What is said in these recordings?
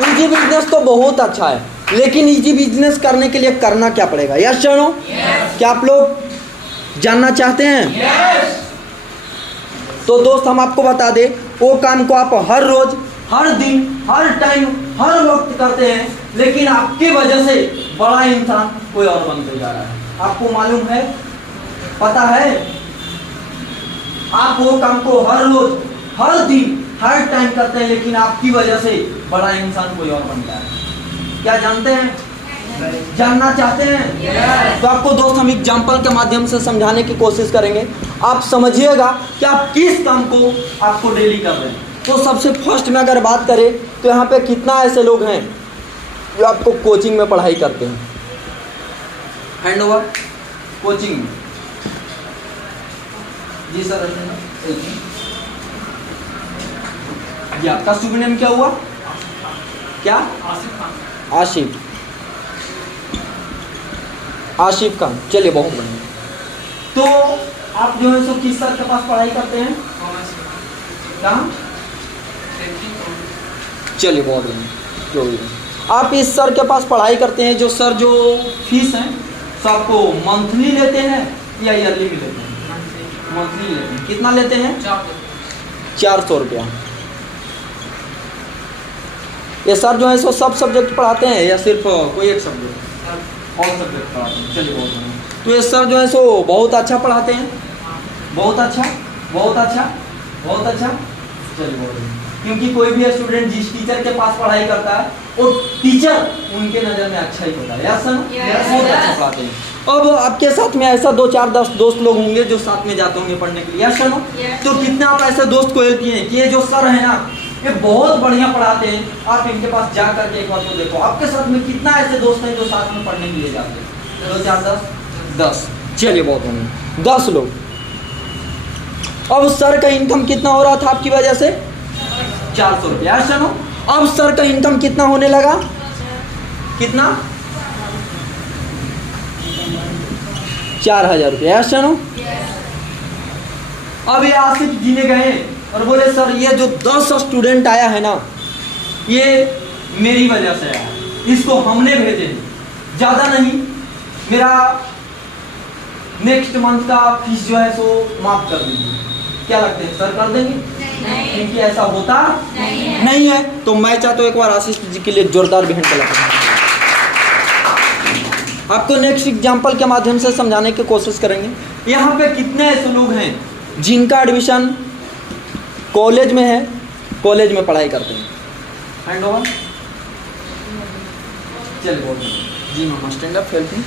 Easy business तो बहुत अच्छा है, लेकिन इजी बिजनेस करने के लिए करना क्या पड़ेगा? यस या नो? क्या आप लोग जानना चाहते हैं? तो दोस्त हम आपको बता दें, वो काम को आप हर रोज, हर दिन, हर टाइम, हर वक्त करते हैं, लेकिन आपकी वजह से बड़ा इंसान कोई और बनते जा रहा है। आपको मालूम है, पता है? आप वो काम को हर रोज, हर दिन, हर टाइम करते हैं, लेकिन आपकी वजह से बड़ा इंसान कोई और बनता है। क्या जानते हैं? जानना चाहते हैं? तो आपको दोस्त हम एग्जाम्पल के माध्यम से समझाने की कोशिश करेंगे। आप समझिएगा कि आप किस काम को आपको डेली कर रहे हैं। तो सबसे फर्स्ट में अगर बात करें तो यहाँ पे कितना ऐसे लोग हैं जो आपको कोचिंग में पढ़ाई करते हैं? Hand over. कोचिंग में जी सर, जी आपका शुभ नाम क्या हुआ? क्या? आसिफ। आसिफ खान, चलिए बहुत बढ़िया। तो आप जो है सो किस सर के पास पढ़ाई करते हैं? कहाँ? चलिए बहुत बढ़िया। जो भी आप इस सर के पास पढ़ाई करते हैं, जो सर जो फीस है सब आपको मंथली लेते हैं या ईयरली भी लेते हैं? मंथली लेते हैं। कितना लेते हैं? 400 रुपया। ये सर जो है सो सब सब्जेक्ट पढ़ाते हैं या सिर्फ कोई एक सब्जेक्ट? ऑल सब्जेक्ट पढ़ाते हैं। चलिए बहुत बढ़िया। तो ये सर जो है सो बहुत अच्छा पढ़ाते हैं। बहुत अच्छा, बहुत अच्छा, बहुत अच्छा। चलिए बहुत बढ़िया। क्योंकि कोई भी स्टूडेंट जिस टीचर के पास पढ़ाई करता है वो टीचर उनके नज़र में अच्छा ही होता है। Yes sir? बहुत अच्छा पढ़ाते हैं। अब आपके साथ में ऐसा 2-4-10 दोस्त लोग होंगे जो साथ में जाते होंगे पढ़ने के लिए। Yes sir? तो कितने आप ऐसे दोस्त को हेल्प किए हैं कि ये जो सर है ना, ये बहुत बढ़िया पढ़ाते हैं, आप इनके पास जा करके एक बार तो देखो। आपके साथ में कितना ऐसे दोस्त हैं जो साथ में पढ़ने के लिए जाते हैं? 2-4-10। चलिए बहुत बढ़िया, 10 लोग। अब सर का इनकम कितना हो रहा था आपकी वजह से? 400 रुपया। अब सर का इनकम कितना होने लगा? कितना? 4000 रुपया। अब ये आसिफ जी ने गए और बोले सर ये जो 10 स्टूडेंट आया है ना, ये मेरी वजह से आया, इसको हमने भेजे, ज़्यादा नहीं, मेरा नेक्स्ट मंथ का फीस जो है सो माफ कर दीजिए। क्या लगते हैं सर कर देंगे? क्योंकि ऐसा होता नहीं है। तो मैं चाहता हूँ एक बार आशीष जी के लिए जोरदार भी हैंड क्लैप। आपको नेक्स्ट एग्जांपल के माध्यम से समझाने की कोशिश करेंगे। यहाँ पे कितने ऐसे लोग हैं जिनका एडमिशन कॉलेज में है, कॉलेज में पढ़ाई करते हैं? Hand over. चलिए बोल जी मामा, स्टैंड अप, हेल्प मी।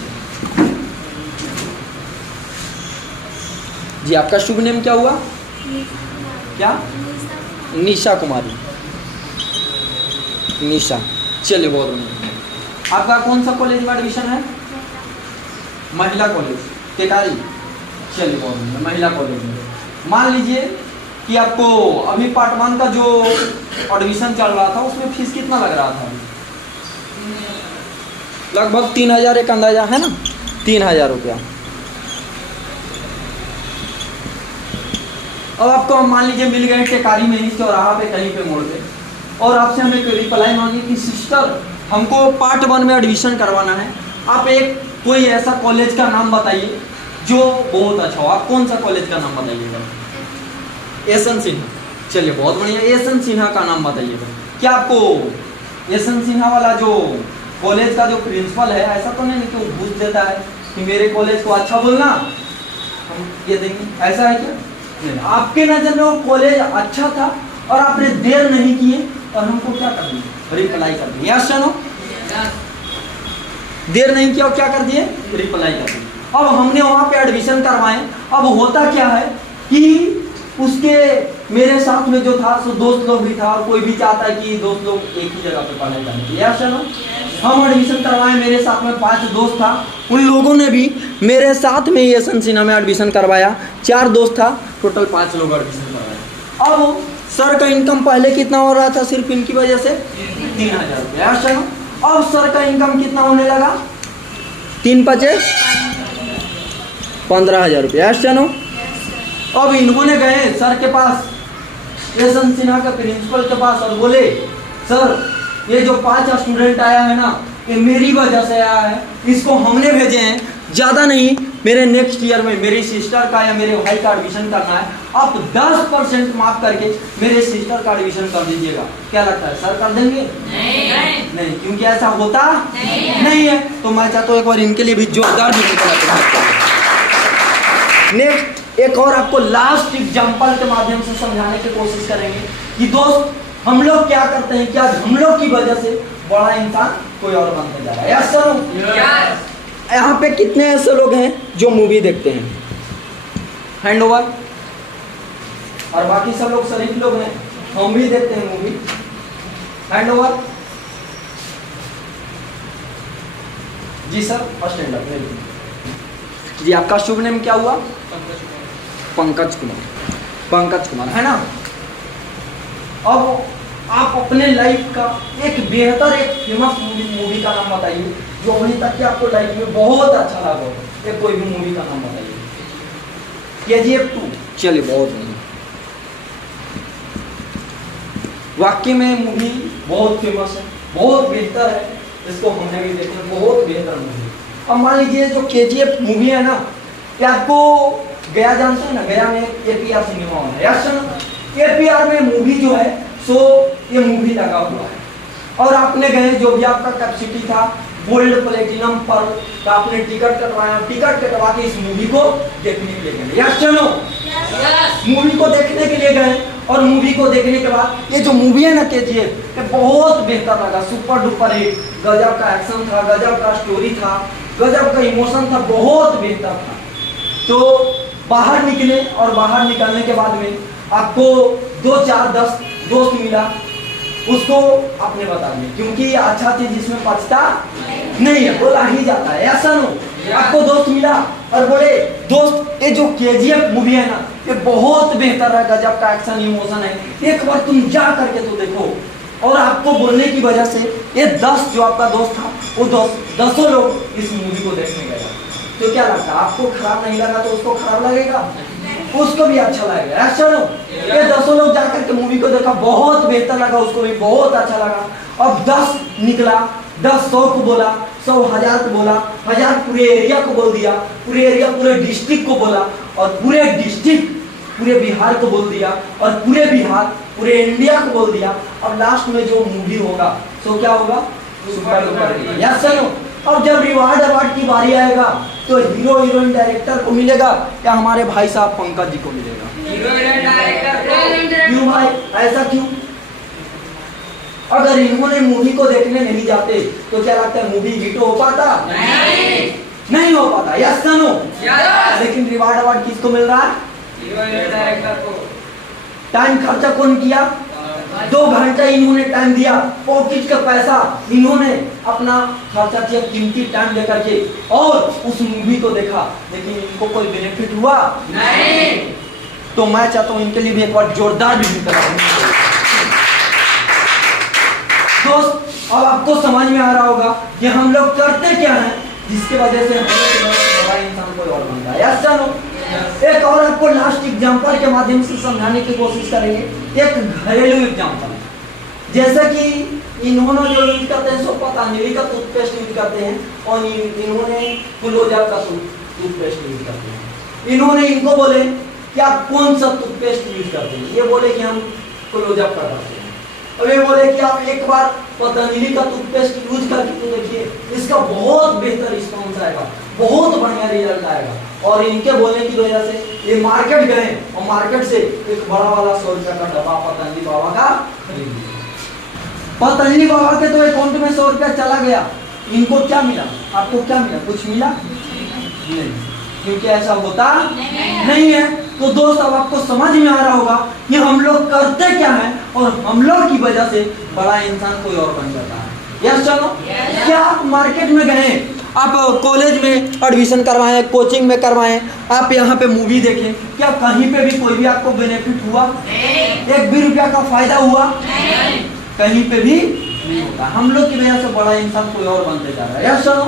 जी आपका शुभ नेम क्या हुआ? क्या? निशा कुमारी। निशा, चलिए बहुत बढ़िया। आपका कौन सा कॉलेज में एडमिशन है? महिला कॉलेज केकारी। चलिए बहुत बढ़िया, महिला कॉलेज में। मान लीजिए कि आपको अभी पार्ट 1 का जो एडमिशन चल रहा था उसमें फीस कितना लग रहा था? लगभग 3000 एक अंदाजा है ना, 3000 रुपया। अब आपको मान लीजिए मिल गए टेकारी में ही चौराहा पे कहीं पे मोड़ पे, और आपसे हमें रिप्लाई मांगी कि सिस्टर हमको पार्ट 1 में एडमिशन करवाना है, आप एक कोई ऐसा कॉलेज का नाम बताइए जो बहुत अच्छा हो। आप कौन सा कॉलेज का नाम बताइएगा? एसएन सिन्हा। चलिए बहुत बढ़िया, एसएन सिन्हा का नाम बताइएगा। क्या आपको एसएन सिन्हा वाला जो कॉलेज का जो प्रिंसिपल है, ऐसा तो नहीं कि वो घूस देता है कि मेरे कॉलेज को अच्छा बोलना हम ये देंगे, ऐसा है क्या? नहीं। आपके नजर में वो कॉलेज अच्छा था और आपने देर नहीं किए और हमको क्या कर दिए? रिप्लाई कर दिए। Yes no? देर नहीं किया और क्या कर दिए? रिप्लाई कर दिए। अब हमने वहाँ पे एडमिशन करवाए। अब होता क्या है कि उसके मेरे साथ में जो था सो दोस्त लोग भी था, और कोई भी चाहता है कि दोस्त लोग एक ही जगह पे पढ़ाई करें। Yes no? हम एडमिशन करवाए, मेरे साथ में 5 दोस्त था, उन लोगों ने भी मेरे साथ में एसएन सिन्हा में एडमिशन करवाया। 4 दोस्त था, टोटल 5 लोग एडमिशन करवाया। अब सर का इनकम पहले कितना हो रहा था सिर्फ इनकी वजह से? 3000 रुपया। अब सर का इनकम कितना होने लगा? 3×5 = 15000 रुपया। अब इन्होंने गए सर के पास, एसएन सिन्हा के प्रिंसिपल के पास, और बोले सर ये जो 5 स्टूडेंट आया है ना, ये मेरी वजह से आया है। इसको हमने भेजे हैं, ज़्यादा नहीं। मेरे नेक्स्ट ईयर में मेरी सिस्टर का या मेरे भाई का एडमिशन करना है, आप 10% माफ करके मेरे सिस्टर का एडमिशन कर दीजिएगा। क्या लगता है सर कर देंगे? नहीं, क्योंकि ऐसा होता नहीं है। तो मैं चाहता हूँ एक बार इनके लिए भी जोरदार नेक्स्ट एक और आपको लास्ट एग्जाम्पल के माध्यम से समझाने की कोशिश करेंगे कि दोस्त हम लोग क्या करते हैं, क्या हम लोग की वजह से बड़ा इंसान कोई और बनते जा रहा है। Yes sir? यहाँ पे कितने ऐसे लोग हैं जो मूवी देखते हैं? Hand over. और बाकी सब लोग शरीफ लोग हैं, हम भी देखते हैं मूवी। Hand over. जी सर, फर्स्ट हैंड अप। जी आपका शुभ नेम क्या हुआ? पंकज कुमार। पंकज कुमार है ना। अब आप अपने लाइफ का एक बेहतर एक फेमस मूवी का नाम बताइए जो अभी तक के आपको लाइफ में बहुत अच्छा लगा हो। एक कोई भी मूवी का नाम बताइए। KGF 2। चलिए, बहुत नहीं, वाकई में मूवी बहुत फेमस है, बहुत बेहतर है। इसको हमने भी देखा, बहुत बेहतर मूवी। अब मान लीजिए जो KGF मूवी है ना, क्या आपको गया जानते हैं ना? गया में APR सिनेमा हॉल है। Yes sir? APR में मूवी जो है सो ये मूवी लगा हुआ है और आपने गए, जो भी आपका कैपेसिटी था, गोल्ड, प्लेटिनम, पर्ल का आपने टिकट कटवाया। टिकट कटवा के इस मूवी को देखने के लिए गए। यस चलो, मूवी को देखने के लिए गए और मूवी को देखने के बाद ये जो मूवी है ना KGF, ये बहुत बेहतर लगा, सुपर डुपर हिट। गजब का एक्शन था, गजब का स्टोरी था, गजब का इमोशन था, बहुत बेहतर था। तो बाहर निकले और बाहर निकलने के बाद में आपको 2 4 10 दोस्त मिला, उसको आपने बता दिया, क्योंकि अच्छा चीज इसमें पछता नहीं है, बोला ही जाता है। ऐसा नो आपको दोस्त मिला और बोले दोस्त ये जो KGF मूवी है ना, ये बहुत बेहतर है, गजब का एक्शन इमोशन है, एक बार तुम जा करके तो देखो। और आपको बोलने की वजह से ये 10 जो आपका दोस्त था, वो 10 लोग इस मूवी को देखने गए। तो क्या लगता है आपको खराब नहीं लगा तो उसको खराब लगेगा, उसको भी अच्छा लगेगा। ऐसा नो ये 10 लोग जाकर के मूवी को देखा, बहुत बेहतर लगा, उसको भी बहुत अच्छा लगा। अब 10 निकला, 10 100 को बोला, 100 1000 को बोला, 1000 पूरे एरिया को बोल दिया, पूरे एरिया पूरे डिस्ट्रिक्ट को बोला, और पूरे डिस्ट्रिक्ट पूरे बिहार को बोल दिया, और पूरे बिहार पूरे इंडिया को बोल दिया। अब लास्ट में जो मूवी होगा तो क्या होगा? Super duper hit. Yes sir? अब जब रिवार्ड अवार्ड की बारी आएगा तो हीरो हीरोइन डायरेक्टर को मिलेगा या हमारे भाई साहब पंकज जी को मिलेगा? क्यों भाई, ऐसा क्यों? अगर इन्होंने मूवी को देखने नहीं जाते तो क्या लगता है मूवी हिट हो पाता? नहीं हो पाता। Yes no? लेकिन रिवार्ड अवार्ड किसको मिल रहा है? डायरेक्टर को। टाइम खर्चा कौन किया? 2 घंटा इन्होंने टाइम दिया, पॉकेट का पैसा इन्होंने अपना खर्चा किया, कीमती टाइम लेकर के, और उस मूवी को देखा, लेकिन इनको कोई बेनिफिट हुआ नहीं। तो मैं चाहता हूं इनके लिए भी एक बार जोरदार भी कराऊं। दोस्त अब आपको समझ में आ रहा होगा कि हम लोग करते क्या है जिसके वजह से बड़ा इंसान कोई और बनता है। यस जानो? एक और आपको लास्ट एग्जांपल के माध्यम से समझाने की कोशिश करेंगे, एक घरेलू एग्जांपल। जैसे कि इन्होंने जो यूज करते हैं सो पतंजलि का टूथपेस्ट यूज करते हैं, और इन्होंने क्लोजअप का टूथपेस्ट यूज करते हैं। इन्होंने इनको बोले कि आप कौन सा टूथपेस्ट यूज करते हैं, ये बोले कि हम क्लोजअप का करते हैं। और ये बोले कि आप एक बार पतंजलि का टूथपेस्ट यूज करके तो देखिए, इसका बहुत बेहतर रिस्पॉन्स आएगा, बहुत बढ़िया रिजल्ट आएगा। और इनके बोलने की वजह से ये मार्केट गए और मार्केट से एक बड़ा वाला 100 रुपया का डब्बा पतंजलि बाबा का खरीद लिया। पतंजलि बाबा के तो अकाउंट में 100 रुपया चला गया, इनको क्या मिला? आपको क्या मिला? कुछ मिला नहीं, क्योंकि ऐसा होता नहीं है। तो दोस्त अब आपको समझ में आ रहा होगा कि हम लोग करते क्या है और हम लोग की वजह से बड़ा इंसान कोई और बन जाता है। यस चलो? क्या आप मार्केट में गए, आप कॉलेज में एडमिशन करवाएं, कोचिंग में करवाएं, आप यहाँ पे मूवी देखें, क्या कहीं पे भी कोई भी आपको बेनिफिट हुआ? एक भी रुपया का फायदा हुआ? कहीं पे भी नहीं होता। हम लोग की वजह से बड़ा इंसान कोई और बनते जा रहा है। यस चलो?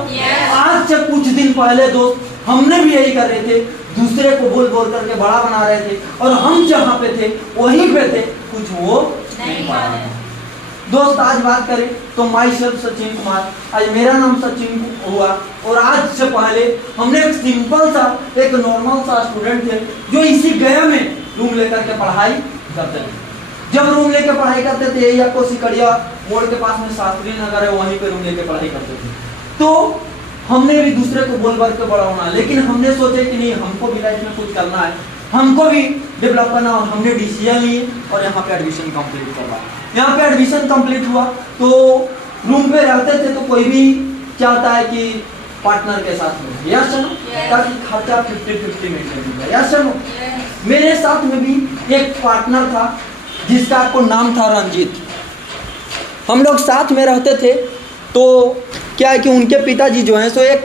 आज से कुछ दिन पहले दोस्त हमने भी यही कर रहे थे, दूसरे को बोल बोल करके बड़ा बना रहे थे, और हम जहाँ पे थे वहीं पे थे, कुछ वो नहीं पा रहा था। दोस्त आज बात करें तो माई सेल्फ सचिन कुमार, आज मेरा नाम सचिन हुआ और आज से पहले हमने एक सिंपल सा एक नॉर्मल सा स्टूडेंट थे जो इसी गया में रूम लेकर के पढ़ाई करते थे। जब रूम लेके पढ़ाई करते थे या को सिकड़िया मोड़ के पास में शास्त्री नगर है वहीं पे रूम लेके पढ़ाई करते थे, तो हमने भी दूसरे को बोल बार के बड़ा होना, लेकिन हमने सोचे कि नहीं हमको भी लाइफ में कुछ करना है, हमको भी डेवलप करना, और हमने डिसीजन लिए और यहाँ पे एडमिशन कंप्लीट करवा। यहाँ पे एडमिशन कंप्लीट हुआ तो रूम पे रहते थे तो कोई भी चाहता है कि पार्टनर के साथ में, यस चलो, ताकि खर्चा 50-50 मेंटेन हो, यस चलो। मेरे साथ में भी एक पार्टनर था जिसका आपको नाम था रंजीत। हम लोग साथ में रहते थे तो क्या है कि उनके पिताजी जो हैं सो एक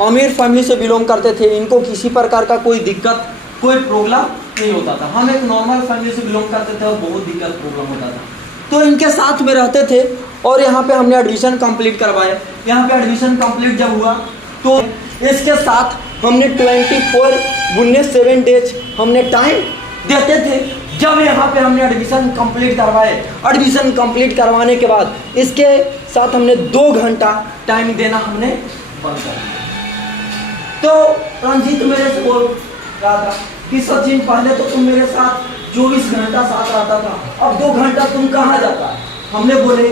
अमीर फैमिली से बिलोंग करते थे, इनको किसी प्रकार का कोई दिक्कत कोई प्रॉब्लम नहीं होता था। हम एक नॉर्मल फैमिली से बिलोंग करते थे और बहुत दिक्कत प्रॉब्लम होता था, तो इनके साथ में रहते थे और यहाँ पे हमने एडमिशन कंप्लीट करवाया। यहाँ पे एडमिशन कंप्लीट जब हुआ तो इसके साथ हमने 24/7 डेज हमने टाइम देते थे। जब यहाँ पे हमने एडमिशन कंप्लीट करवाए, एडमिशन कंप्लीट करवाने के बाद इसके साथ हमने 2 घंटा टाइम देना हमने बंद कर दिया। तो रंजीत मेरे से बोल रहा था कि सचिन पहले तो तुम मेरे साथ 24 घंटा साथ रहता था, अब 2 घंटा तुम कहाँ जाता है। हमने बोले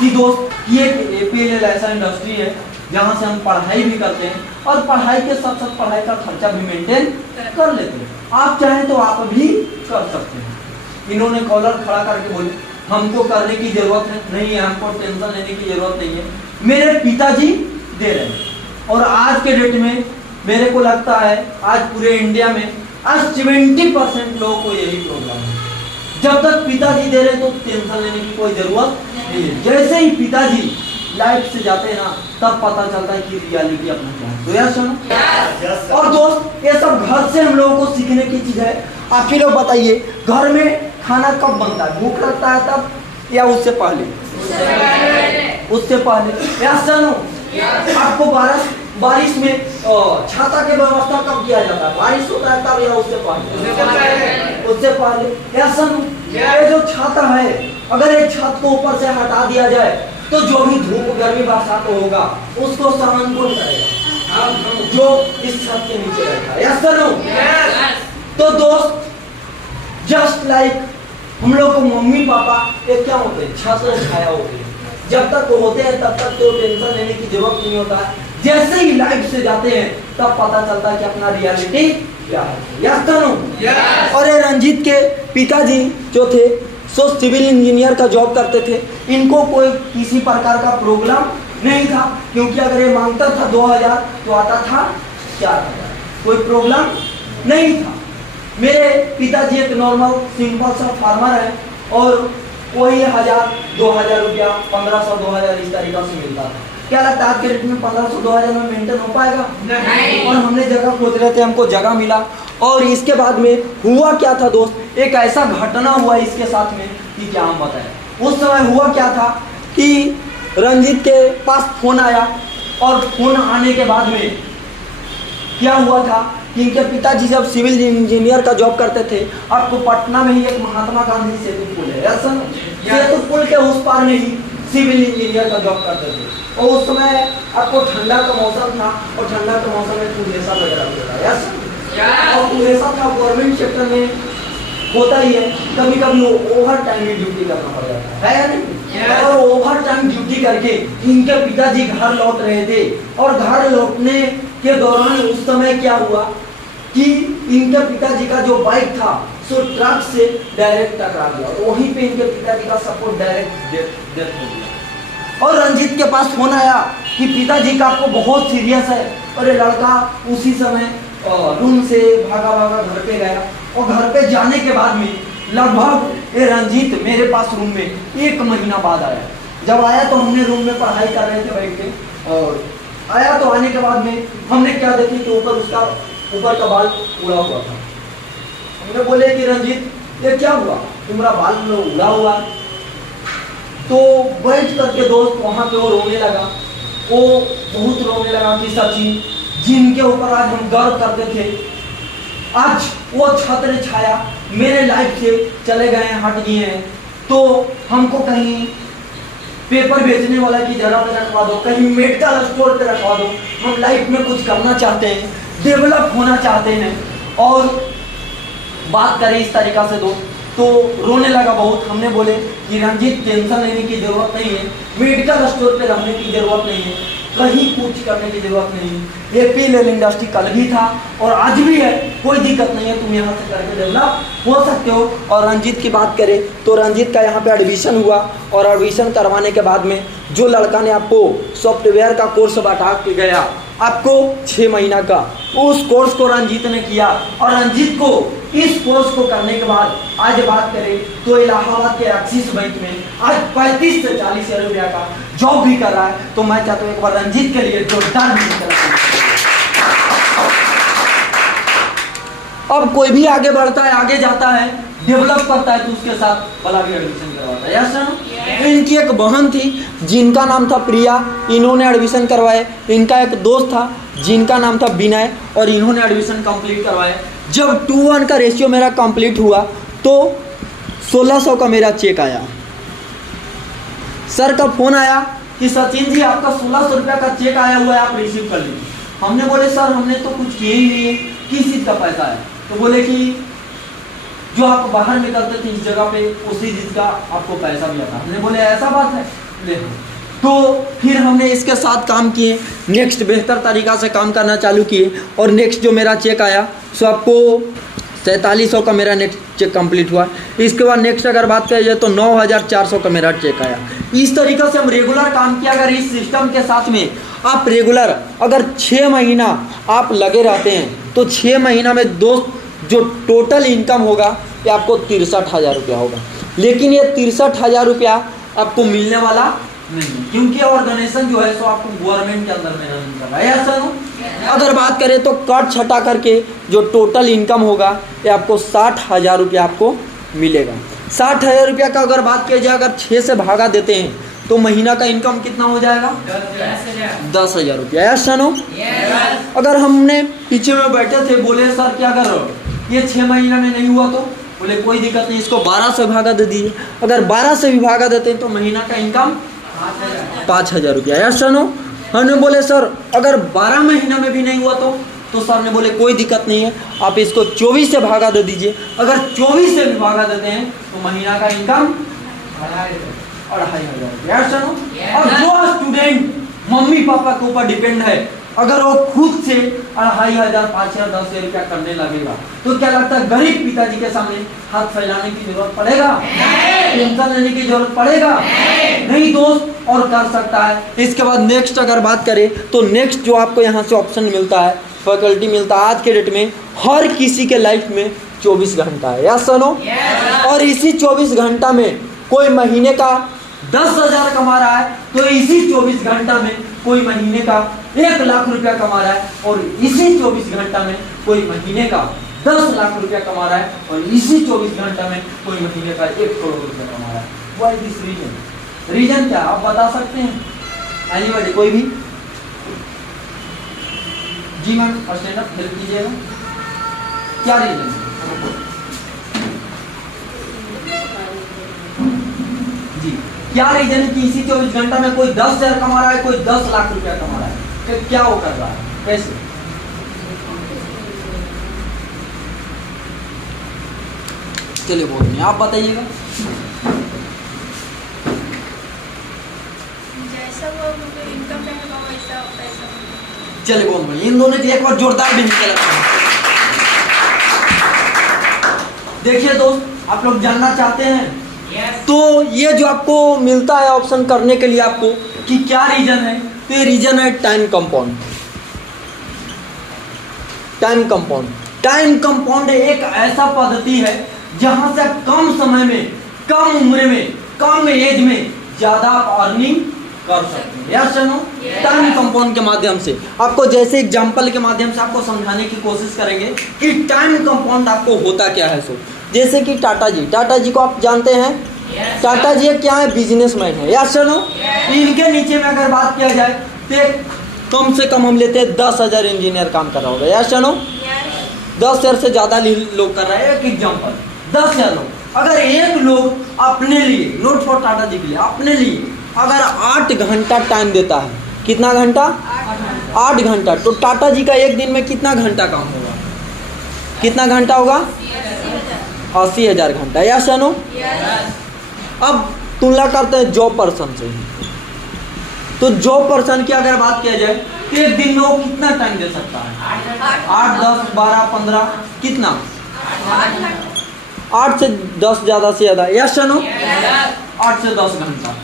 कि दोस्त ये APLL ऐसा इंडस्ट्री है जहाँ से हम पढ़ाई भी करते हैं और पढ़ाई के साथ साथ पढ़ाई का खर्चा भी मेंटेन कर लेते हैं, आप चाहें तो आप भी कर सकते हैं। इन्होंने कॉलर खड़ा करके बोले हमको करने की जरूरत नहीं है, हमको टेंशन लेने की जरूरत नहीं है, मेरे पिताजी दे रहे हैं। और आज के डेट में मेरे को लगता है आज पूरे इंडिया में आज 70% लोगों को यही प्रॉब्लम है, जब तक पिताजी दे रहे तो टेंशन लेने की कोई जरूरत नहीं है। जैसे ही पिताजी लाइफ से जाते हैं ना तब पता चलता है कि रियलिटी अपना क्या है। तो यार सुनो और दोस्त, ये सब घर से हम लोगों को सीखने की चीज है। आप ही लोग बताइए घर में खाना कब बनता है, भूख लगता है तब या उससे पहले? उससे पहले। यार सुनो, आपको बारिश में छाता की व्यवस्था कब किया जाता है, बारिश होता है तब या उससे पहले? उससे पहले। यार सुनो, ये जो छाता है अगर एक छत को ऊपर से हटा दिया जाए तो जो भी धूप गर्मी बरसात होगा उसको सहन कौन करेगा? जो इस छत के नीचे रहता है। Yes sir no? तो दोस्त जस्ट लाइक हम लोग को मम्मी पापा एक क्या होते हैं, छत और छाया होते हैं। जब तक होते हैं तब तक तो टेंशन लेने की जरूरत नहीं होता है, जैसे ही लाइफ से जाते हैं तब पता चलता है कि अपना रियलिटी क्या है। Yes sir no? और ये रंजीत के पिताजी जो थे सो सिविल इंजीनियर का जॉब करते थे, इनको कोई किसी प्रकार का प्रॉब्लम नहीं था, क्योंकि अगर ये मांगता था 2000 तो आता था 4000, कोई प्रॉब्लम नहीं था। मेरे पिताजी एक नॉर्मल सिंपल सा फार्मर है और वही 1000-2000 रुपया 1500-2000 इस तरीका से मिलता था। क्या लगता है आज के डेट में 1500-2000 में मेंटेन हो पाएगा? नहीं। और हमने जगह खोज रहे थे, हमको जगह मिला और इसके बाद में हुआ क्या था दोस्त, एक ऐसा घटना हुआ इसके साथ में कि क्या हम बताएं। उस समय हुआ क्या था कि रंजीत के पास फोन आया और फोन आने के बाद में क्या हुआ था कि इनके पिताजी जब सिविल इंजीनियर का जॉब करते थे, आपको पटना में ही एक महात्मा गांधी सेतु पुल है, सेतु पुल के उस पार में ही सिविल इंजीनियर का जॉब करते थे। और उस समय आपको ठंडा का मौसम था और ठंडा के मौसम में कुहेसा वगैरह होता है, और कुहेसा का गवर्नमेंट सेक्टर में होता ही है, कभी कभी ओवर टाइम में ड्यूटी करना पड़ जाता है या नहीं? और ओवर टाइम ड्यूटी करके इनके पिताजी घर लौट रहे थे और घर लौटने के दौरान उस समय क्या हुआ कि इनके पिताजी का जो बाइक था सो ट्रक से डायरेक्ट टकरा गया और वहीं पे इनके पिताजी का सपोर्ट डायरेक्ट डेथ हो गया। और रंजीत के पास फोन आया कि पिताजी का आपको बहुत सीरियस है, और ये लड़का उसी समय रूम से भागा घर पे गया और घर पे जाने के बाद में लगभग ये रंजीत मेरे पास रूम में 1 महीना बाद आया। जब आया तो हमने रूम में पढ़ाई कर रहे थे बैठ के, और आया तो आने के बाद में हमने क्या देखी कि ऊपर का बाल उड़ा हुआ था। हमने बोले कि रंजीत ये क्या हुआ, तुम्हारा बाल उड़ा हुआ? तो बैठ करके दोस्त वहाँ पे वो रोने लगा, वो बहुत रोने लगा कि सचिन जिनके ऊपर आज हम गर्व करते थे आज वो छत्र छाया मेरे लाइफ से चले गए हैं, हट गए हैं, तो हमको कहीं पेपर बेचने वाला की जगह पे रखवा दो, कहीं मेडिकल स्टोर पे रखवा दो। हम लाइफ में कुछ करना चाहते हैं, डेवलप होना चाहते हैं, और बात करें इस तरीका से तो रोने लगा बहुत। हमने बोले कि रंजीत टेंशन लेने की जरूरत नहीं है, मेडिकल स्टोर पे रहने की जरूरत नहीं है, कहीं कुछ करने की जरूरत नहीं है। ये पीएल इंडस्ट्री कल भी था और आज भी है, कोई दिक्कत नहीं है, तुम यहाँ से करके डेवलप हो सकते हो। और रंजीत की बात करें तो रंजीत का यहाँ पे एडमिशन हुआ, और एडमिशन करवाने के बाद में जो लड़का ने आपको सॉफ्टवेयर का कोर्स बता के गया आपको 6 महीना का, उस कोर्स को रंजीत ने किया। और रंजीत को इस कोर्स को करने के बाद आज बात करें तो इलाहाबाद के एक्सिस बैंक में आज 35 से 40 हज़ार रुपया का जॉब भी कर रहा है। तो मैं चाहता हूँ एक बार रंजीत के लिए जोरदार भी। अब कोई भी आगे बढ़ता है, आगे जाता है, डेवलप करता है, तो उसके साथ भला भी एडमिशन करवाता है। Yes sir. इनकी एक बहन थी जिनका नाम था प्रिया, इन्होंने एडमिशन करवाए। इनका एक दोस्त था जिनका नाम था विनय, और इन्होंने एडमिशन कंप्लीट करवाए। जब 2:1 का रेशियो मेरा कंप्लीट हुआ तो 1600 का मेरा चेक आया। सर का फोन आया कि सचिन जी आपका 1600 रुपया का चेक आया हुआ है, आप रिसीव कर लीजिए। हमने बोले सर हमने तो कुछ किए ही नहीं है, किस चीज़ का पैसा है? तो बोले कि जो आप बाहर निकलते थे इस जगह पे उसी चीज़ का आपको पैसा भी आता। हमने बोले ऐसा बात है, ले। तो फिर हमने इसके साथ काम किए, नेक्स्ट बेहतर तरीक़ा से काम करना चालू किए, और नेक्स्ट जो मेरा चेक आया सो आपको 4700 का मेरा नेक्स्ट चेक कंप्लीट हुआ। इसके बाद नेक्स्ट अगर बात करें तो 9400 का मेरा चेक आया। इस तरीक़े से हम रेगुलर काम किया। अगर इस सिस्टम के साथ में आप रेगुलर अगर 6 महीना आप लगे रहते हैं तो 6 महीना में दोस्त जो टोटल इनकम होगा ये आपको 63,000 रुपया होगा। लेकिन ये 63,000 रुपया आपको मिलने वाला नहीं, क्योंकि ऑर्गेनाइजेशन जो है सो आपको गवर्नमेंट के अंदर में रन कर रहा है। ऐसा ना अगर बात करें तो कट छटा करके जो टोटल इनकम होगा ये आपको 60,000 रुपया आपको मिलेगा। 60,000 रुपया का अगर बात किया जाए, अगर 6 से भागा देते हैं तो महीना का इनकम कितना हो जाएगा? 10,000 रुपया। ऐसा नो अगर हमने पीछे में बैठे थे, बोले सर क्या कर ये 6 महीना में नहीं हुआ, तो बोले कोई दिक्कत नहीं, इसको 12 से भागा दे दीजिए। अगर 12 से भी भागा देते हैं तो महीना का इनकम 5,000 रुपया। ऐसा नो हमने बोले सर अगर 12 महीना में भी नहीं हुआ तो सर ने बोले कोई दिक्कत नहीं है, आप इसको 24 से भागा दे दीजिए। अगर 24 से भी भागा देते हैं तो महीना का इनकम 2,500 रुपया। ऐसा नो और जो स्टूडेंट मम्मी पापा के ऊपर डिपेंड है, अगर वो खुद से 2,500, 5,000, 10,000 रुपया करने लगेगा तो क्या लगता है गरीब पिताजी के सामने हाथ फैलाने की जरूरत पड़ेगा? टेंशन लेने की जरूरत पड़ेगा? नहीं दोस्त, और कर सकता है। इसके बाद नेक्स्ट अगर बात करें तो नेक्स्ट जो आपको यहाँ से ऑप्शन मिलता है, फैकल्टी मिलता है, आज के डेट में हर किसी के लाइफ में 24 घंटा है। या सुनो, और इसी 24 घंटा में कोई महीने का 10,000 कमा रहा है, तो इसी 24 घंटा में कोई महीने का 1 लाख रुपया कमा रहा है, और इसी 24 घंटा में कोई महीने का 10 लाख रुपया कमा रहा है, और इसी 24 घंटा में कोई महीने का 1 करोड़ रुपया कमा रहा है। Why this reason? रीजन क्या आप बता सकते हैं? एनीबॉडी, कोई भी? जी मैम, स्टैंड अप हेल्प कीजिएगा। क्या रीजन है जी? क्या रीजन है कि इसी 24 घंटा में कोई 10,000 कमा रहा है, कोई 10 लाख रुपया कमा रहा है? क्या वो कर रहा है, कैसे? चलिए बोल नहीं, आप बताइएगा। जैसा वो इनकम रहेगा वैसा पैसा। चलिए बोल भाई, इन दोनों की एक बार जोरदार भी निकल। देखिए दोस्त, आप लोग जानना चाहते हैं तो ये जो आपको मिलता है ऑप्शन करने के लिए आपको कि क्या रीजन है, तो ये रीजन है time compound. Time compound, time compound एक ऐसा पद्धति है जहां से आप कम समय में, कम उम्र में, कम एज में ज्यादा अर्निंग कर सकते हैं। यस नो, टाइम कंपाउंड के माध्यम से आपको जैसे एग्जांपल के माध्यम से आपको समझाने की कोशिश करेंगे कि टाइम कंपाउंड आपको होता क्या है। सो जैसे कि टाटा जी को आप जानते हैं। टाटा जी क्या है? बिजनेसमैन है। यस नो, इनके नीचे में अगर बात किया जाए तो कम से कम हम लेते हैं 10,000 इंजीनियर काम कर रहा होगा। यस नो, 10,000 से ज़्यादा लोग कर रहे हैं। एक एग्जाम्पल, 10,000 लोग। अगर एक लोग अपने लिए, नोट फॉर टाटा जी के लिए, अपने लिए अगर 8 घंटा टाइम देता है, कितना घंटा? 8 घंटा। तो टाटा जी का एक दिन में कितना घंटा काम होगा? कितना घंटा होगा? 80,000 घंटा। या सनो? अब तुलना करते हैं जॉब पर्सन से। तो जॉब पर्सन की अगर बात किया जाए तो एक दिन में वो कितना टाइम दे सकता है? 8, 10, 12, 15, कितना? 8 से 10 ज़्यादा से ज़्यादा। या सनो? 8 से 10 घंटा।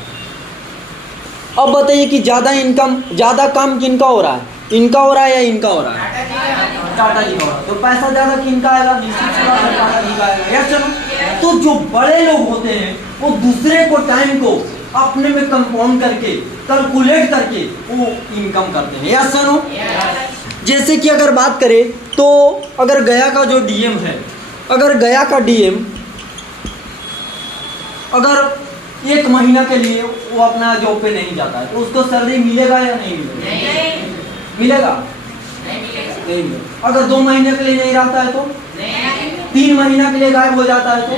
अब बताइए कि ज़्यादा इनकम, ज़्यादा काम किनका हो रहा है? इनका हो रहा है या इनका हो रहा है? टाटा जी का हो रहा है। तो पैसा ज़्यादा किनका आएगा? टाटा जी का आएगा। या चलो, तो जो बड़े लोग होते हैं वो दूसरे को टाइम को अपने में कंपाउंड करके, कैलकुलेट करके वो इनकम करते हैं। या सुनो, जैसे कि अगर बात करें तो अगर गया का जो डीएम है, अगर गया का डीएम अगर 1 महीना के लिए वो अपना जॉब पे नहीं जाता है तो उसको सैलरी मिलेगा या नहीं मिलेगा? मिलेगा? नहीं मिलेगा। अगर 2 महीने के लिए नहीं रहता है तो? 3 महीना के लिए गायब हो जाता है तो?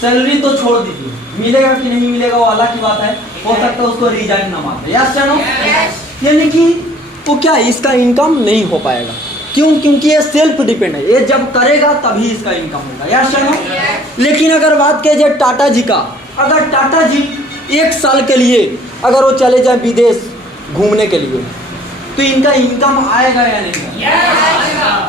सैलरी तो छोड़ दीजिए, मिलेगा कि नहीं मिलेगा वो अलग की बात है। हो सकता है उसको रिजाइन ना मारते। यस या नो? यानी कि वो क्या, इसका इनकम नहीं हो पाएगा। क्यों? क्योंकि ये सेल्फ डिपेंड है, ये जब करेगा तभी इसका इनकम होगा। यस या नो? लेकिन अगर बात किया जाए टाटा जी का, अगर टाटा जी 1 साल के लिए अगर वो चले जाए विदेश घूमने के लिए तो इनका इनकम आएगा या नहीं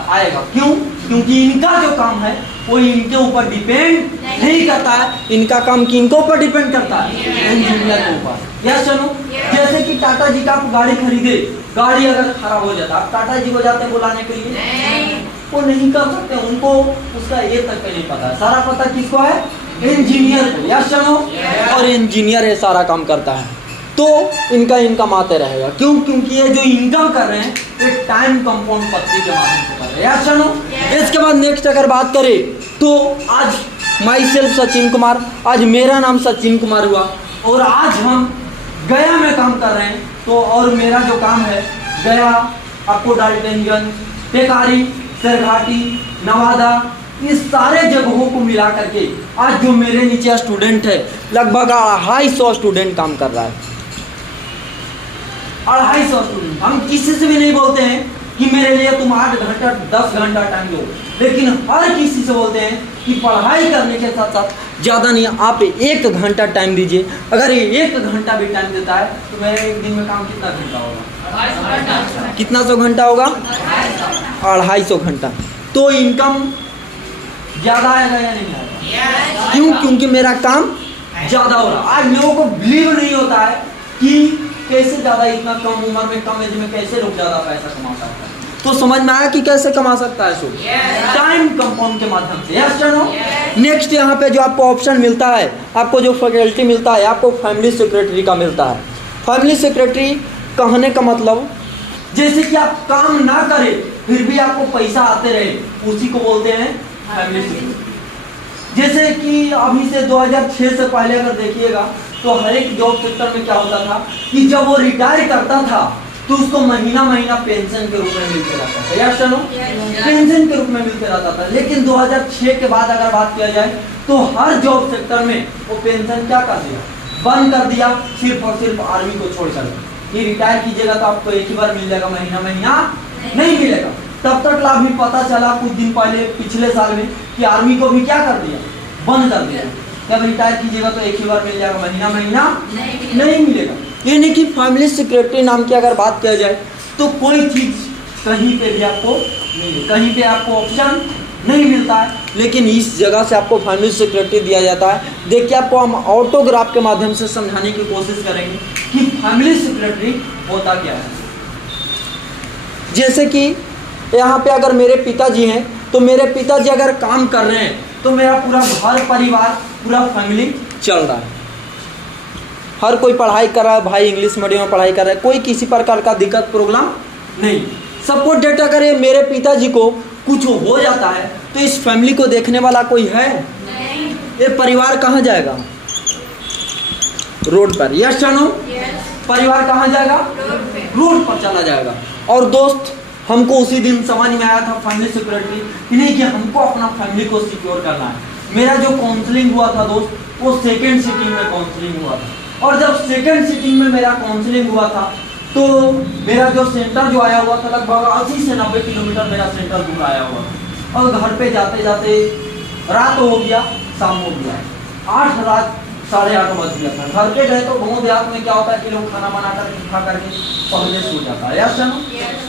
आएगा? क्यों? क्योंकि इनका जो काम है वो इनके ऊपर डिपेंड नहीं करता है। इनका काम किनके ऊपर डिपेंड करता है? इंजीनियर के ऊपर। यस चलो, जैसे कि टाटा जी का आप गाड़ी खरीदे, गाड़ी अगर खराब हो जाता आप टाटा जी को जाते हैं बुलाने के लिए? वो नहीं कर सकते, उनको उसका ये तक नहीं पता है। सारा पता किसको है? इंजीनियर को। यस चलो, और इंजीनियर ये सारा काम करता है तो इनका इनकम आते रहेगा। क्यों? क्योंकि ये जो इनकम कर रहे हैं ये टाइम कंपाउंड पद्धति के माध्यम से कर रहे हैं। यस चलो, इसके बाद नेक्स्ट अगर बात करें तो आज माई सेल्फ सचिन कुमार, आज मेरा नाम सचिन कुमार हुआ और आज हम गया में काम कर रहे हैं। तो और मेरा जो काम है गया, आपको डाल्टनगंज, टेकारी, सरघाटी, नवादा, इस सारे जगहों को मिला करके आज जो मेरे नीचे स्टूडेंट है लगभग 250 स्टूडेंट काम कर रहा है। 250 स्टूडेंट। हम किसी से भी नहीं बोलते हैं कि मेरे लिए तुम 8 घंटा 10 घंटा टाइम दो, लेकिन हर किसी से बोलते हैं कि पढ़ाई करने के साथ साथ ज़्यादा नहीं, आप 1 घंटा टाइम दीजिए। अगर ये 1 घंटा भी टाइम देता है तो मेरे एक दिन में काम कितना घंटा होगा? कितना 100 घंटा होगा? 250 घंटा। तो इनकम ज़्यादा आएगा या नहीं आएगा? क्यों? क्योंकि मेरा काम ज़्यादा हो रहा है। आज लोगों को बिलीव नहीं होता है कि कैसे ज़्यादा इतना कम उम्र में, कम एज में कैसे लोग ज़्यादा पैसा कमा सकते हैं। तो समझ में आया कि कैसे कमा सकता है सो? टाइम कंपाउंड के माध्यम से। यस या नो? नेक्स्ट यहाँ पे जो आपको ऑप्शन मिलता है, आपको जो फैकल्टी मिलता है, आपको फैमिली सेक्रेटरी का मिलता है। फैमिली सेक्रेटरी कहने का मतलब जैसे कि आप काम ना करें फिर भी आपको पैसा आते रहे, उसी को बोलते हैं फैमिली सेक्रेटरी। जैसे कि अभी से 2006 से पहले अगर देखिएगा तो हर एक जॉब सेक्टर में क्या होता था कि जब वो रिटायर करता था तो उसको महीना महीना पेंशन के रूप में मिलते रहता था। या चलो, पेंशन के रूप में मिलते रहता था। लेकिन 2006 के बाद अगर बात किया जाए तो हर जॉब सेक्टर में वो पेंशन क्या कर दिया? बंद कर दिया। सिर्फ और सिर्फ आर्मी को छोड़कर कि रिटायर कीजिएगा तो आपको एक ही बार मिल जाएगा, महीना महीना नहीं मिलेगा। तब तक लाभ भी पता चला कुछ दिन पहले पिछले साल में कि आर्मी को भी क्या कर दिया? बंद कर दिया। जब रिटायर कीजिएगा तो एक ही बार मिल जाएगा, महीना महीना नहीं मिलेगा। यानी कि फैमिली सेक्रेटरी नाम की अगर बात किया जाए तो कोई चीज़ कहीं पे भी आपको नहीं, कहीं पे आपको ऑप्शन नहीं मिलता है, लेकिन इस जगह से आपको फैमिली सेक्रेटरी दिया जाता है। देखिए आपको हम ऑटोग्राफ के माध्यम से समझाने की कोशिश करेंगे कि फैमिली सेक्रेटरी होता क्या है। जैसे कि यहाँ पे अगर मेरे पिताजी हैं तो मेरे पिताजी अगर काम कर रहे हैं तो मेरा पूरा घर परिवार, पूरा फैमिली चल रहा है। हर कोई पढ़ाई कर रहा है, भाई इंग्लिश मीडियम में पढ़ाई कर रहा है, कोई किसी प्रकार का दिक्कत प्रॉब्लम नहीं। सपोर्ट डेटा करे मेरे पिताजी को कुछ हो जाता है तो इस फैमिली को देखने वाला कोई है नहीं। ये परिवार कहाँ जाएगा? रोड पर। यस या नो? परिवार कहाँ जाएगा? रोड पर चला जाएगा। और दोस्त, हमको उसी दिन समझ में आया था फैमिली सिक्योरिटी कि नहीं, कि हमको अपना फैमिली को सिक्योर करना है। मेरा जो काउंसलिंग हुआ था दोस्त, वो सेकेंड सिटिंग में काउंसलिंग हुआ था। और जब सेकंड सिटिंग में मेरा काउंसलिंग हुआ था तो मेरा जो सेंटर जो आया हुआ था लगभग 80 से 90 किलोमीटर मेरा सेंटर दूर आया हुआ था। और घर पे जाते जाते रात हो गया, शाम हो गया, 8 रात 8:30 बज गया था। घर पे गए तो गाँव देहात में क्या होता है कि लोग खाना बना करके खा करके पहले सो जाता है। यार चलो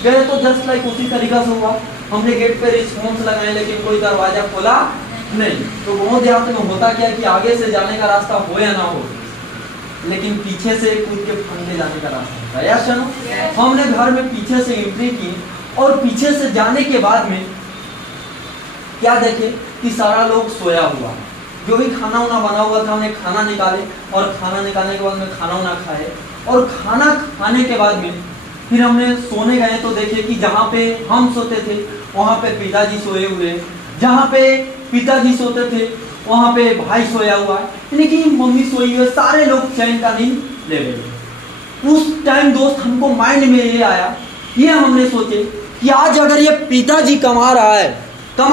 गए तो जस्ट लाइक उसी तरीका से हुआ। हमने गेट पे रिस्पॉन्स लगाए लेकिन कोई दरवाजा खोला नहीं। तो गाँव देहात में होता क्या कि आगे से जाने का रास्ता हो या ना हो, लेकिन पीछे से कूद के फंदे जाने का रास्ता होता है। यार चलो हमने घर में पीछे से एंट्री की और पीछे से जाने के बाद में क्या देखे कि सारा लोग सोया हुआ। जो भी खाना उना बना हुआ था उन्हें खाना निकाले और खाना निकालने के बाद में खाना उना खाए और खाना खाने के बाद में फिर हमने सोने गए तो देखे कि जहाँ पे हम सोते थे वहाँ पे पिताजी सोए हुए, जहाँ पे पिताजी सोते थे वहाँ पे भाई सोया हुआ है, यानी कि मम्मी सोई हुई है, सारे लोग चैन का नींद ले गए। उस टाइम दोस्त हमको माइंड में ये आया, ये हमने सोचे कि आज अगर ये पिताजी कमा रहे हैं तो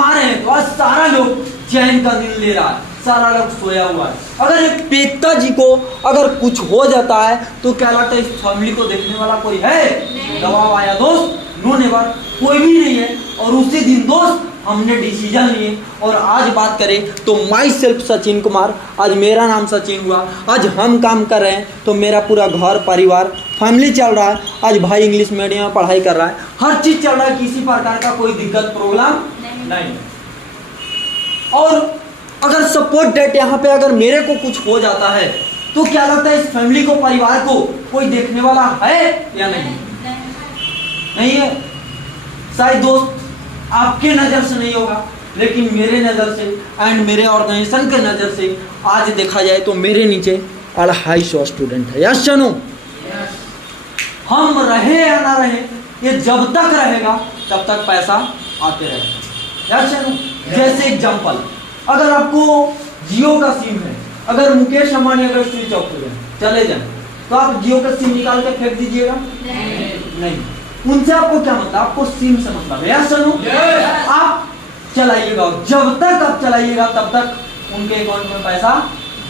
आज सारा लोग चैन का नींद ले रहा है, सारा लोग सोया हुआ है। अगर ये पिताजी को अगर कुछ हो जाता है तो क्या लगता है इस फैमिली को देखने वाला कोई है? दबाव आया दोस्त, नो नेवर, कोई भी नहीं है। और उसी दिन दोस्त हमने डिसीजन लिए और आज बात करें तो माई सेल्फ सचिन कुमार, आज मेरा नाम सचिन हुआ। आज हम काम कर रहे हैं तो मेरा पूरा घर परिवार फैमिली चल रहा है। आज भाई इंग्लिश मीडियम में पढ़ाई कर रहा है, हर चीज चल रहा है, किसी प्रकार का कोई दिक्कत प्रॉब्लम नहीं। और अगर सपोर्ट डेट यहाँ पे अगर मेरे को कुछ हो जाता है तो क्या लगता है इस फैमिली को, परिवार को कोई देखने वाला है या नहीं? नहीं है। शायद दोस्त आपके नज़र से नहीं होगा लेकिन मेरे नज़र से एंड मेरे ऑर्गेनाइजेशन के नज़र से आज देखा जाए तो मेरे नीचे 250 स्टूडेंट है। यस चनो, हम रहे या ना रहे, ये जब तक रहेगा तब तक पैसा आते रहेगा। यस चनो, जैसे एग्जाम्पल, अगर आपको जियो का सिम है, अगर मुकेश अंबानी अगर स्विच ऑफ हो जाए, चले जाए, तो आप जियो का सिम निकाल के फेंक दीजिएगा? नहीं। उनसे आपको क्या मतलब? आपको सिम से मतलब है। यस सुनो, आप चलाइएगा, जब तक आप चलाइएगा तब तक उनके अकाउंट में पैसा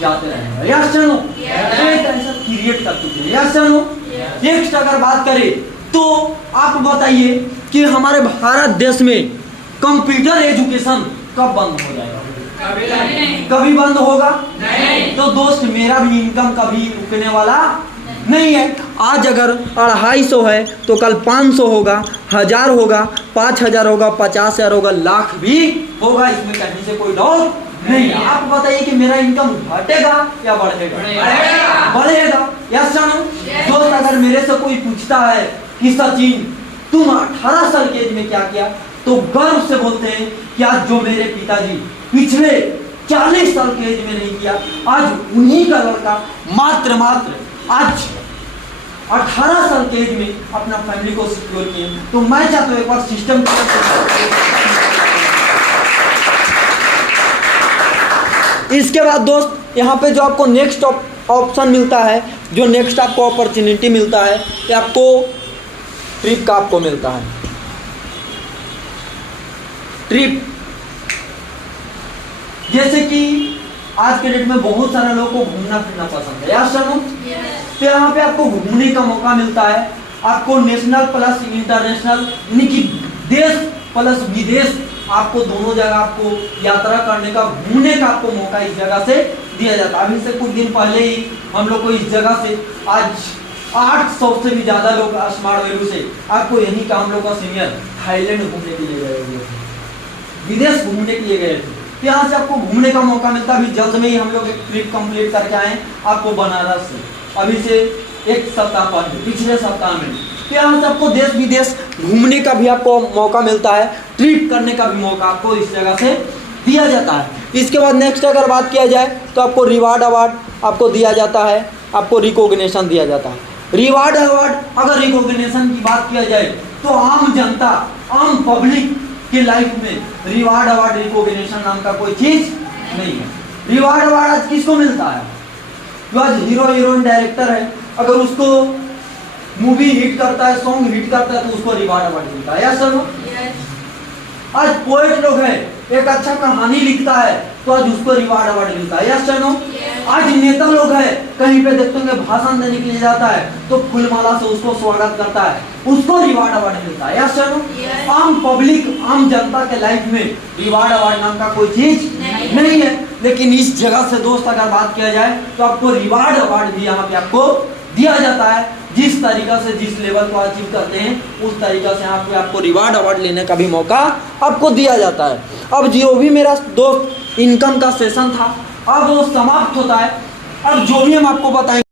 जाते रहेगा। यस सुनो, ऐसा क्रिएट कर चुके हैं। यस सुनो, नेक्स्ट अगर बात करें तो आप बताइए कि हमारे भारत देश में कंप्यूटर एजुकेशन कब बंद हो जाएगा? कभी बंद होगा नहीं। तो दोस्त मेरा भी इनकम कभी रुकने वाला नहीं है। आज अगर 250 है तो कल 500 होगा, 1000 होगा, 5000 होगा, 50,000 होगा, लाख भी होगा, इसमें कहीं से कोई डाउट नहीं। आप बताइए कि मेरा इनकम घटेगा या बढ़ेगा? बढ़ेगा। यस सुनो दोस्त, अगर मेरे से कोई पूछता है कि सचिन तुम 18 साल की एज में क्या किया, तो गर्व से बोलते हैं कि आज जो मेरे पिताजी पिछले 40 साल की एज में नहीं किया, आज उन्हीं का लड़का मात्र आज 18 साल के एज में अपना फैमिली को सिक्योर किए। तो मैं चाहता हूँ एक बार सिस्टम इसके बाद दोस्त यहाँ पे जो आपको नेक्स्ट ऑप्शन मिलता है, जो नेक्स्ट आपको अपॉर्चुनिटी मिलता है, ये आपको ट्रिप का आपको मिलता है। ट्रिप जैसे कि आज के डेट में बहुत सारे लोगों को घूमना फिरना पसंद है। यार सुनो, तो यहाँ पे आपको घूमने का मौका मिलता है। आपको नेशनल प्लस इंटरनेशनल, यानी कि देश प्लस विदेश, आपको दोनों जगह आपको यात्रा करने का, घूमने का आपको मौका इस जगह से दिया जाता है। अभी से कुछ दिन पहले ही हम लोग को इस जगह से आज 800 से भी ज़्यादा लोग स्मार्ट वैल्यू से आपको यही का हम लोग का सीनियर थाईलैंड घूमने के लिए गए हुए थे, विदेश घूमने के लिए गए थे। यहाँ से आपको घूमने का मौका मिलता है। अभी जल्द में ही हम लोग एक ट्रिप कंप्लीट करके आए आपको बनारस से, अभी से 1 सप्ताह पहले, पिछले सप्ताह में। तो यहाँ से आपको देश विदेश घूमने का भी आपको मौका मिलता है, ट्रिप करने का भी मौका आपको इस जगह से दिया जाता है। इसके बाद नेक्स्ट अगर बात किया जाए तो आपको रिवार्ड अवार्ड आपको दिया जाता है, आपको रिकॉग्निशन दिया जाता है। रिवार्ड अवार्ड अगर रिकॉग्निशन की बात किया जाए तो आम जनता, आम पब्लिक की लाइफ में रिवार्ड अवार्ड रिकॉग्निशन नाम का कोई चीज नहीं है। रिवार्ड अवार्ड आज किसको मिलता है? जो आज हीरो हीरोइन डायरेक्टर है, अगर उसको मूवी हिट करता है, सॉन्ग हिट करता है, तो उसको रिवार्ड अवार्ड मिलता है। यस सुनो, आज पोएट लोग है, एक अच्छा कहानी लिखता है तो आज उसको रिवार्ड अवार्ड मिलता है। यस सुनो, आज नेता लोग है कहीं पे देखते होंगे भाषण देने के लिए जाता है तो फूलमाला से उसको स्वागत करता है, उसको रिवार्ड अवार्ड मिलता है। यस सर, आम पब्लिक आम जनता के लाइफ में रिवार्ड अवार्ड नाम का कोई चीज नहीं है। लेकिन इस जगह से दोस्त अगर बात किया जाए तो आपको रिवार्ड अवार्ड भी यहाँ पे आपको दिया जाता है। जिस तरीका से जिस लेवल को अचीव करते हैं उस तरीका से यहाँ पे आपको रिवार्ड अवार्ड लेने का भी मौका आपको दिया जाता है। अब जो भी मेरा दोस्त इनकम का सेशन था अब वो समाप्त होता है। अब जो भी हम आपको बताएंगे